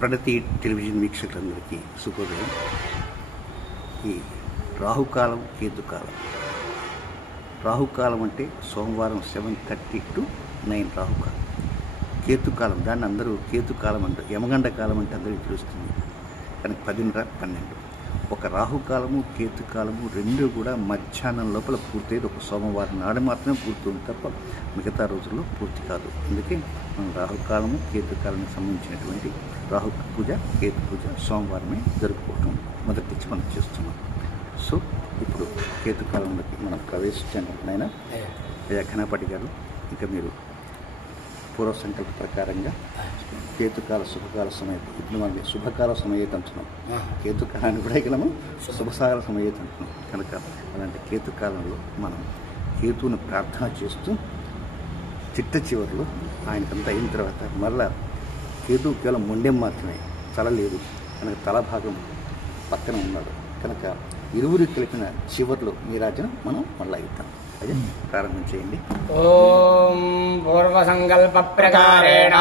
ప్రణతి television వీక్షకులందరికీ శుభోదయం. ఈ రాహుకాలం కేతుకాలం. రాహుకాలం అంటే సోమవారం 7:30 to 9 రాహుకాలం. కేతుకాలం దాన్ని అందరూ కేతుకాలం అంటారు. యమగండ కాలం అంటే అందరికీ తెలుస్తుంది, కానీ 10:30-12. ఒక రాహుకాలము కేతుకాలము రెండు కూడా మధ్యాహ్నం లోపల పూర్తయ్యేది. ఒక సోమవారం నాడు మాత్రమే పూర్తవుతుంది తప్ప మిగతా రోజుల్లో పూర్తి కాదు. అందుకే మనం రాహుకాలము కేతుకాలానికి సంబంధించినటువంటి రాహు పూజ కేతు పూజ సోమవారమే జరుపుకోవటం మొదటి నుంచి మనం చేస్తున్నాం. సో ఇప్పుడు కేతుకాలంలోకి మనం ప్రవేశించాను. నాయన ఘనపాటి గారు, ఇంకా మీరు పూర్వ సంకల్ప ప్రకారంగా కేతుకాల శుభకాల సమయత, ఇప్పుడు మనకి శుభకాల సమయత అంటున్నాం, కేతుకాలాన్ని కూడా ఇక్కడ మనం శుభకాల సమయత అంటున్నాం కనుక అలాంటి కేతుకాలంలో మనం కేతువుని ప్రార్థన చేస్తూ చిట్ట చివరిలో ఆయనకంతా అయిన తర్వాత మళ్ళా కేతువు కేవలం మొండెం మాత్రమే, తల లేదు కనుక తల భాగం పక్కన ఉన్నాడు కనుక ఇరువురు కలిపిన చివరిలో నీరాజన మనం మళ్ళా ఇద్దాం. అదే ప్రారంభం చేయండి. ఓం పూర్వ సంకల్ప ప్రకారేణ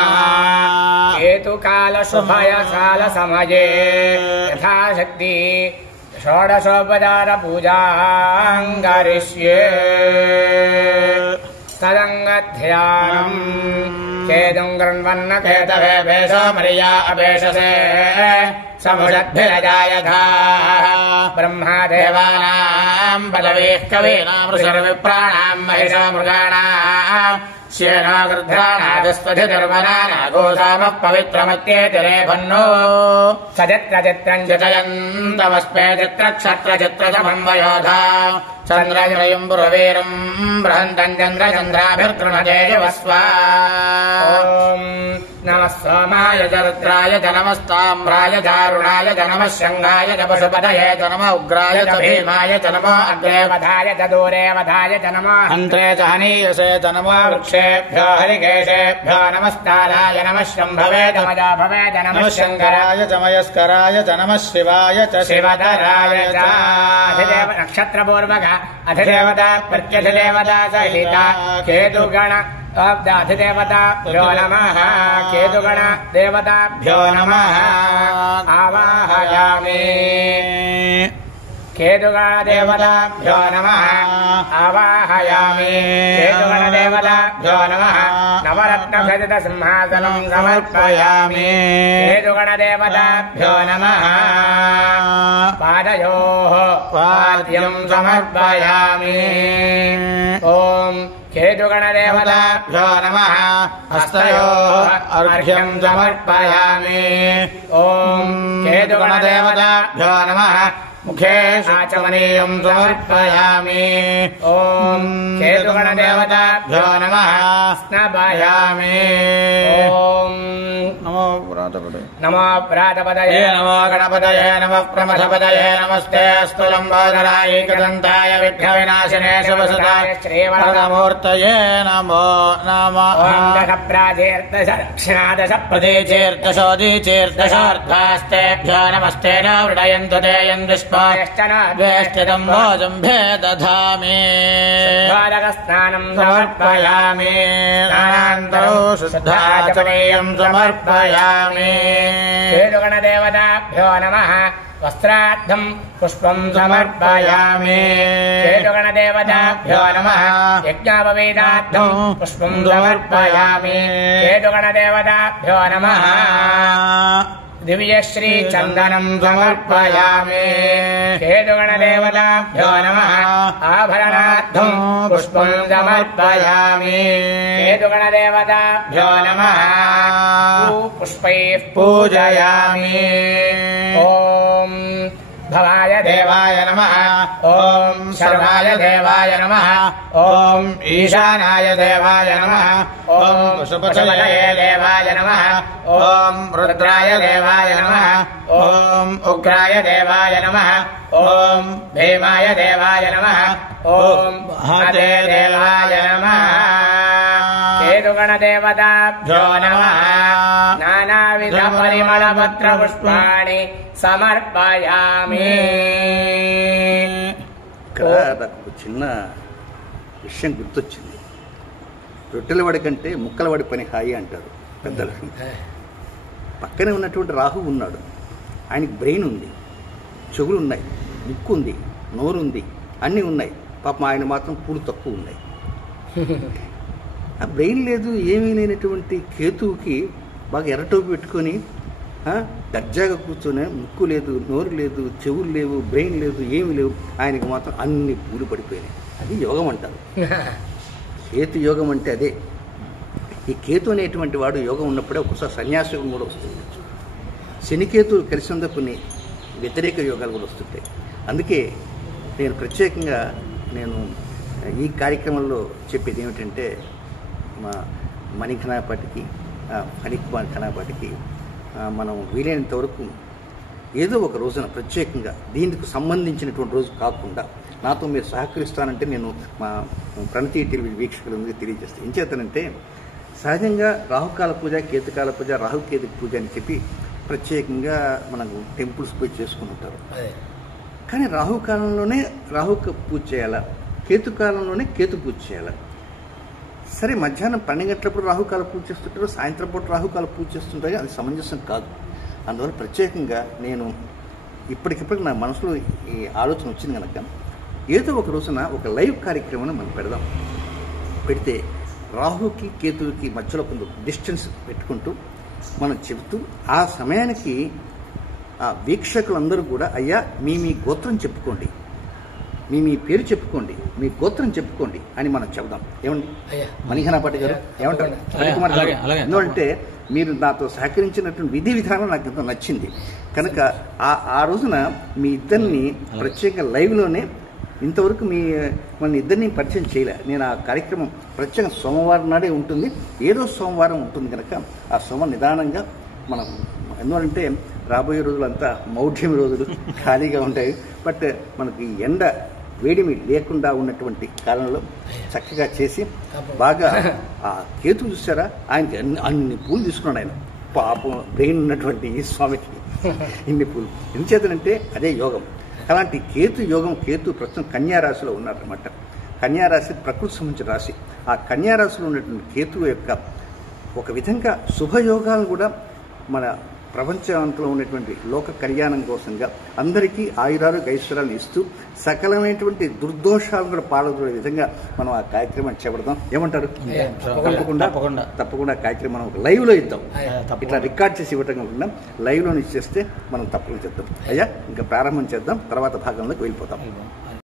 కేతుకాల శుభకాల సమయే యథాశక్తి షోడశోపచార పూజాం కరిష్యే. తదంగధ్యానం కేతుం గృణ్వన్న కేతవే భేషో మరియా అభేషసే సముషద్భిరజాయథా బ్రహ్మదేవానాం పదవీః కవీనాం ఋషిర్విప్రాణాం మహిషో మృగాణాం శ్యేనో గృధ్రాణాదస్వధిర్వనానాగోసామః పవిత్రమత్యేతిరేభన్నో సచిత్రచిత్రం జయन्तమస్మే చిత్రక్షత్రచిత్రజమన్వయోధా చంద్రజయం పురవీరం బృహంతం చంద్రచంద్రాభిర్గృణతే వస్వా. ఓం నమః సోమాయ చ రుద్రాయ చ నమస్తామ్రాయ చారుణాయ చ నమః శంగాయ చ పశుపతయే చ నమః ఉగ్రాయ చ భీమాయ చ నమో అగ్రే వధాయ చ దూరే వధాయ చ నమః హంత్రే చ హనీయసే చ నమో వృక్షేభ్యో హరికేశేభ్యో నమస్తారాయ నమః శంభవే చ మజాభవే చ నమః శంకరాయ చ మయస్కరాయ చ నమః శివాయ చ శివధరాయ చ. అధిదేవ నక్షత్రపూర్వక అధిదేవత ప్రత్యధిదేవత సహిత కేతుగణ అధిదేవతాభ్యో నమః కేతుగణ దేవతాభ్యో నమః. ఆవాహయామి కేతుగణ దేవతాభ్యో నమః ఆవాహయామి కేతుగణ దేవతాభ్యో నమః. నవరత్న ఖచిత సింహాసనం సమర్పయామి కేతుగణ దేవతాభ్యో నమః. పాదయోః పాద్యం సమర్పయామి. ఓం కేతుగణ దేవతాభ్యో నమః. హస్తయోః అర్ఘ్యం సమర్పయామి. ఓం కేతుగణ దేవతాభ్యో నమః. ముఖే ఆచమనీయం సమర్పయామి. ఓం కేతుగణ దేవతాభ్యో నమః. స్నాపయామి. ఓం నమో ప్రాతపదయే నమో గణపతయే నమః ప్రమథపదయే నమస్తే అస్తు లంబోదరాయ కదంతాయ విఘ్న వినాశనే శుభసుదాయ శ్రీవరదమూర్తయే నమో నమః. దశ ప్రాచీర్దశ దక్షిణాదశ ప్రదేశీర్దశోదీచీర్దశోర్ధ్వాస్తేభ్యో నమస్తే న వృడయంతు తే యందుష్పాయశ్చనాద్వేష్టితం భోజం భేదధామి. స్నానం సమర్పయామి. స్నానాంతరో శుద్ధాచమనీయం సమర్పయామి. కేతుగణ దేవతాభ్యో నమః. వస్త్రార్థం పుష్పం సమర్పయామి. కేతుగణ దేవతాభ్యో నమః. యజ్ఞోపవీతార్థం పుష్పం సమర్పయామి. కేతుగణ దేవతాభ్యో నమః. దివ్యశ్రీ చందనం సమర్పయామి. కేతుగణ దేవతాభ్యో నమః. ఆభరణార్థం పుష్పం సమర్పయామి. కేతుగణ దేవతాభ్యో నమః. పుష్పైః పూజయామి. ఓం భవాయ దేవాయ నమః. ఓం శర్వాయ దేవాయ నమః. ఓం ఈశానాయ దేవాయ నమః. ఓం పశుపతయే దేవాయ నమః. ఓం రుద్రాయ దేవాయ నమః. ఓం ఉగ్రాయ దేవాయ నమః. ఓం భీమాయ దేవాయ నమః. ఓం మహతే దేవాయ నమః. కేతుగణ దేవతాభ్యో నమః. నానావిధ పరిమళ పత్ర పుష్పాణి సమర్పయామి. ఇక్కడ నాకు చిన్న విషయం పక్కనే ఉన్నటువంటి రాహు ఉన్నాడు, ఆయనకి బ్రెయిన్ ఉంది, చెవులు ఉన్నాయి, ముక్కు ఉంది, నోరు ఉంది, అన్నీ ఉన్నాయి. పాపం ఆయన మాత్రం పూలు తక్కువ ఉన్నాయి. ఆ బ్రెయిన్ లేదు, ఏమీ లేనటువంటి కేతువుకి బాగా ఎర్రటోపి పెట్టుకొని దర్జాగా కూర్చొని ముక్కు లేదు, నోరు లేదు, చెవులు లేవు, బ్రెయిన్ లేదు, ఏమి లేవు, ఆయనకి మాత్రం అన్ని పూలు పడిపోయినాయి. అది యోగం అంటారు. కేతు యోగం అంటే అదే. ఈ కేతు అనేటువంటి వాడు యోగం ఉన్నప్పుడే ఒకసారి సన్యాసం కూడా వస్తుంది. శనికేతులు కలిసి ఉన్న కొన్ని వ్యతిరేక యోగాలు కూడా వస్తుంటాయి. అందుకే నేను ప్రత్యేకంగా ఈ కార్యక్రమంలో చెప్పేది ఏమిటంటే, మా మణిఖనాపాటికి ఫణికుమార్ ఖనాపాటికి మనం వీలైనంత వరకు ఏదో ఒక రోజున ప్రత్యేకంగా దీనికి సంబంధించినటువంటి రోజు కాకుండా నాతో మీరు సహకరిస్తానంటే నేను మా ప్రణతి టీవీ వీక్షకులందరికీ తెలియజేస్తాను. ఏం చేస్తానంటే, సహజంగా రాహుకాల పూజ, కేతుకాల పూజ, రాహుకేతు పూజ అని చెప్పి ప్రత్యేకంగా మనకు టెంపుల్స్ పోయి చేసుకుంటారు. కానీ రాహుకాలంలోనే రాహుక పూజ చేయాలా, కేతుకాలంలోనే కేతు పూజ చేయాలా? సరే, మధ్యాహ్నం 12 గంటలప్పుడు రాహుకాల పూజ చేస్తుంటారు, సాయంత్రం పూట రాహుకాల పూజ చేస్తుంటారు, అది సమంజసం కాదు. అందువల్ల ప్రత్యేకంగా నేను ఇప్పటికిప్పటికి నా మనసులో ఈ ఆలోచన వచ్చింది కనుక ఏదో ఒక రోజున ఒక లైవ్ కార్యక్రమాన్ని మనం పెడితే రాహుకి కేతువుకి మధ్యలో కొంత డిస్టెన్స్ పెట్టుకుంటూ మనం చెబుతూ ఆ సమయానికి ఆ వీక్షకులందరూ కూడా అయ్యా మీ గోత్రం చెప్పుకోండి, మీ పేరు చెప్పుకోండి, మీ గోత్రం చెప్పుకోండి అని మనం చెబుదాం. ఏమండి మణిఖనాపాటి గారు, ఏమంటారు? ఎందుకంటే మీరు నాతో సహకరించినటువంటి విధి విధానం నాకు ఎంతో నచ్చింది కనుక ఆ రోజున మీ ఇద్దరిని ప్రత్యేకంగా లైవ్లోనే, ఇంతవరకు మన ఇద్దరిని పరిచయం చేయలే. నేను ఆ కార్యక్రమం ప్రత్యేకంగా సోమవారం నాడే ఉంటుంది, ఏదో సోమవారం ఉంటుంది కనుక ఆ నిదానంగా మనం, ఎందుకంటే రాబోయే రోజులంతా మౌఢ్యం రోజులు, ఖాళీగా ఉంటాయి. బట్ మనకి ఎండ వేడిమి లేకుండా ఉన్నటువంటి కాలంలో చక్కగా చేసి బాగా ఆ కేతు చూసారా, ఆయనకి అన్ని పూలు తీసుకున్నాడు. ఆయన పాపం బ్రెయిన్ ఉన్నటువంటి ఈ స్వామికి ఇన్ని పూలు ఎందుచేతనంటే అదే యోగం. అలాంటి కేతు యోగం, కేతు ప్రస్తుతం కన్యారాశిలో ఉన్నారన్నమాట. కన్యారాశి ప్రకృతి సంబంధించిన రాశి. ఆ కన్యారాశిలో ఉన్నటువంటి కేతువు యొక్క ఒక విధంగా శుభయోగాలను కూడా మన ప్రపంచంలో ఉన్నటువంటి లోక కళ్యాణం కోసంగా అందరికీ ఆయురాలు ఐశ్వర్యాలు ఇస్తూ సకలమైనటువంటి దుర్దోషాలు కూడా పాల్గొనే విధంగా మనం ఆ కార్యక్రమాన్ని చేపడదాం. ఏమంటారు? తప్పకుండా కార్యక్రమం మనం లైవ్ లో ఇద్దాం. ఇట్లా రికార్డ్ చేసి ఇవ్వటం కాకుండా లైవ్ లో ఇచ్చేస్తే మనం తప్పకుండా చేద్దాం. అయ్యా ఇంకా ప్రారంభం చేద్దాం, తర్వాత భాగంలోకి వెళ్ళిపోతాం.